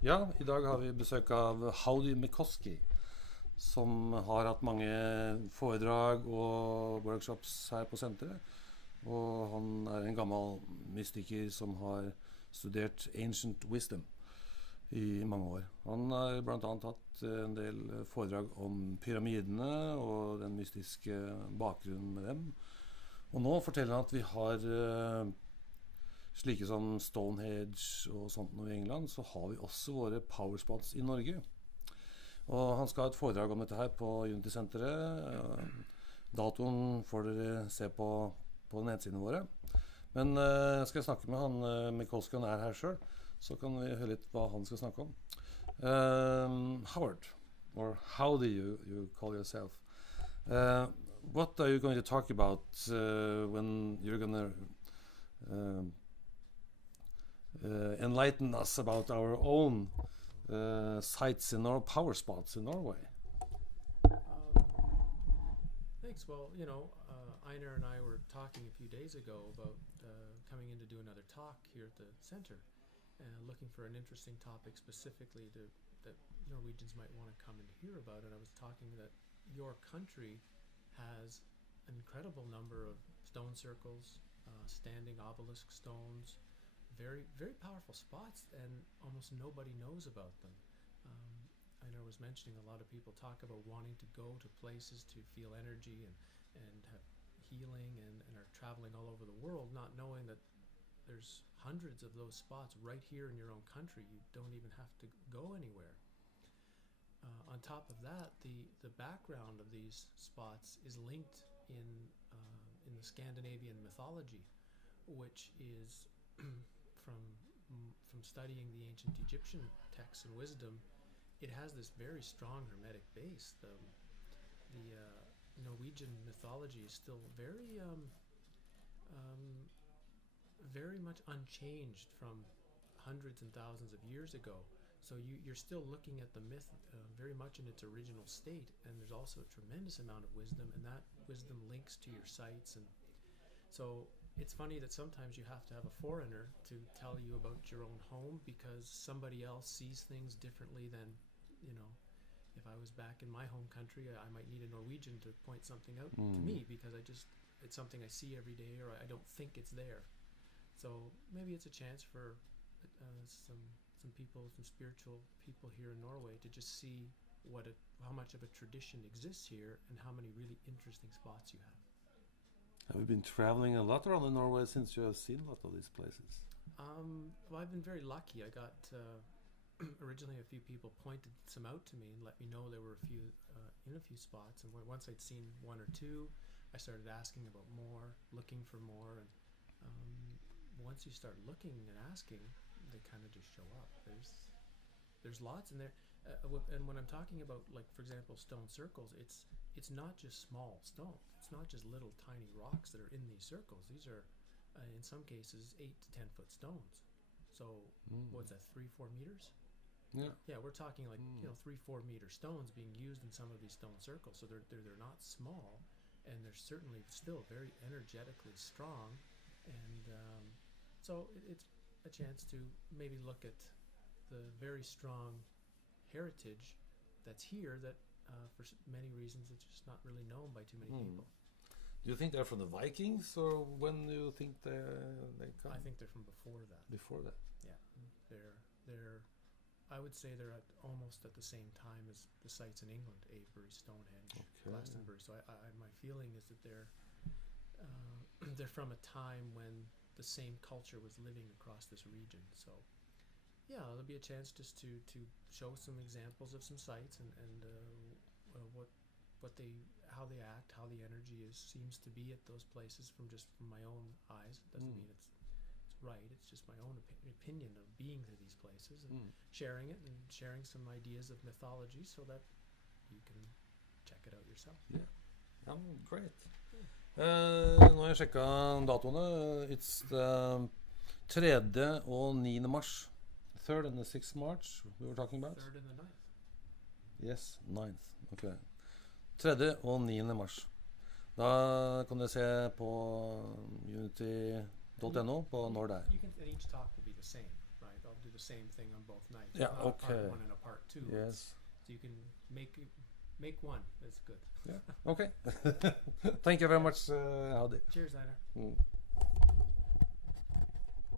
Ja, i dag har vi besøk av Howdie Mickoski, som har hatt mange foredrag og workshops her på senteret. Og han er en gammel mystiker som har studert ancient wisdom i mange år. Han har blant annet hatt en del foredrag om pyramidene og den mystiske bakgrunnen med dem. Og nå forteller han at vi har slike som Stonehenge og sånt noe i England, så har vi også våre powerspots i Norge. Og han skal ha et foredrag om dette her på Unity-senteret. Datoen får dere se på nettsidene våre. Men skal jeg snakke med han Mickoski, han er her selv, så kan vi høre litt hva han skal snakke om. Howard, or Howdy you call yourself. What are you going to talk about when you're going to enlighten us about our own sites in our power spots in Norway? Thanks. Well, Einar and I were talking a few days ago about coming in to do another talk here at the center, looking for an interesting topic specifically that Norwegians might want to come and hear about. And I was talking that your country has an incredible number of stone circles, standing obelisk stones, very, very powerful spots, and almost nobody knows about them. Einar was mentioning a lot of people talk about wanting to go to places to feel energy and have healing and are traveling all over the world, not knowing that there's hundreds of those spots right here in your own country. You don't even have to go anywhere. On top of that, the background of these spots is linked in the Scandinavian mythology, which is from studying the ancient Egyptian texts and wisdom. It has this very strong hermetic base. The Norwegian mythology is still very very much unchanged from hundreds and thousands of years ago. So you're still looking at the myth very much in its original state, and there's also a tremendous amount of wisdom, and that wisdom links to your sites. And so it's funny that sometimes you have to have a foreigner to tell you about your own home, because somebody else sees things differently than, if I was back in my home country, I might need a Norwegian to point something out to me, because it's something I see every day, or I don't think it's there. So maybe it's a chance for some people, some spiritual people here in Norway to just see how much of a tradition exists here and how many really interesting spots you have. Have you been traveling a lot around in Norway since you have seen a lot of these places? Well, I've been very lucky. I got originally a few people pointed some out to me and let me know there were in a few spots. And once I'd seen one or two, I started asking about more, looking for more. And once you start looking and asking, they kind of just show up. There's lots in there. And when I'm talking about, like, for example, stone circles, it's not just small stones. It's not just little tiny rocks that are in these circles. These are, in some cases, 8 to 10 foot stones. So what's that, 3-4 meters? Yeah. Yeah, we're talking like 3-4 meter stones being used in some of these stone circles. So they're not small, and they're certainly still very energetically strong. And so it's a chance to maybe look at the very strong heritage that's here that for many reasons it's just not really known by too many people. Do you think they're from the Vikings, or when do you think they come? I think they're from before that. Before that? Yeah, they're I would say they're almost at the same time as the sites in England: Avebury, Stonehenge, Glastonbury. So my feeling is that they're from a time when the same culture was living across this region. So yeah, there'll be a chance just to show some examples of some sites and how they act, how the energy seems to be at those places from my own eyes. It doesn't mean it's right. It's just my own opinion of being to these places and sharing it and sharing some ideas of mythology so that you can check it out yourself. Yeah, great. Nå har jeg sjekket datoene. It's the 3. og 9. mars. 3rd and the 6th March we were talking about? 3rd and the 9th. Yes, 9th. Okay. 3. og 9. mars. Da kan du se på Unity.no på når det er. And each talk will be the same, right? do the same thing on both nights. Yeah, Not a okay. part one and a part two. Yes. So you can make one. That's good. Yeah. Okay. Thank you very much, Howdie. Cheers, Einar. Mm.